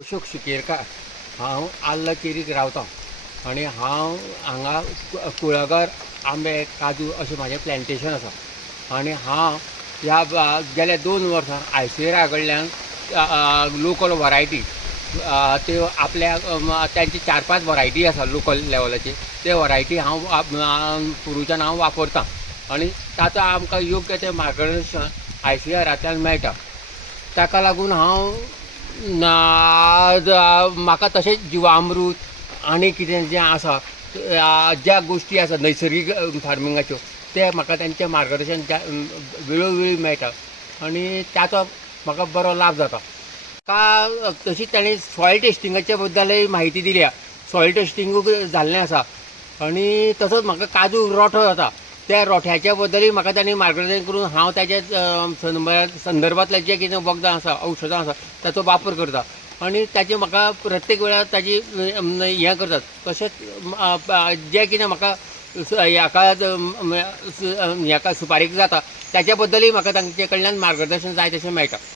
अशोक शिकेरकार हांव आल्लकेरीक रावतां आनी हांव हांगा कुळागर आंबे काजू अशें म्हाजें प्लॅन्टेशन आसा आनी हांव ह्या गेल्या 2 वर्सां आयसीआरा कडल्यान लोकल वरायटी त्यो आपल्या त्यांची 4-5 वरायटी आसा लोकल लेवलाची ते वरायटी हांव पुरूच्यान हांव वापरतां आनी ताचो आमकां योग्य तें मार्गदर्शन आयसीआरांतल्यान मेळटा। ताका लागून हांव म्हाका तशेंच जिवामृत आनी कितें जें आसा ज्या गोश्टी आसा नैसर्गीक फार्मिंगाच्यो ते म्हाका तेंचें मार्गदर्शन वेळोवेळी मेळटा आनी ताचो म्हाका बरो लाभ जाता। तशीच ताणें सॉयल टेस्टिंगाच्या बद्दलय म्हायती दिल्या, सॉयल टेस्टिंगूय जाल्लें आसा आनी तसोच म्हाका काजू रोठो जाता त्या रोठ्याच्या बद्दलय म्हाका ताणें मार्गदर्शन करून हांव ताच्या संदर्भांतलें जें कितें वखदां आसा औशधां आसा ताचो वापर करता आनी ताची म्हाका प्रत्येक वेळार ताची हें करतात। तशेंच जें कितें म्हाका हेका सुपारीक जाता त्याच्या बद्दलय म्हाका तांचे कडल्यान मार्गदर्शन जाय तशें मेळटा।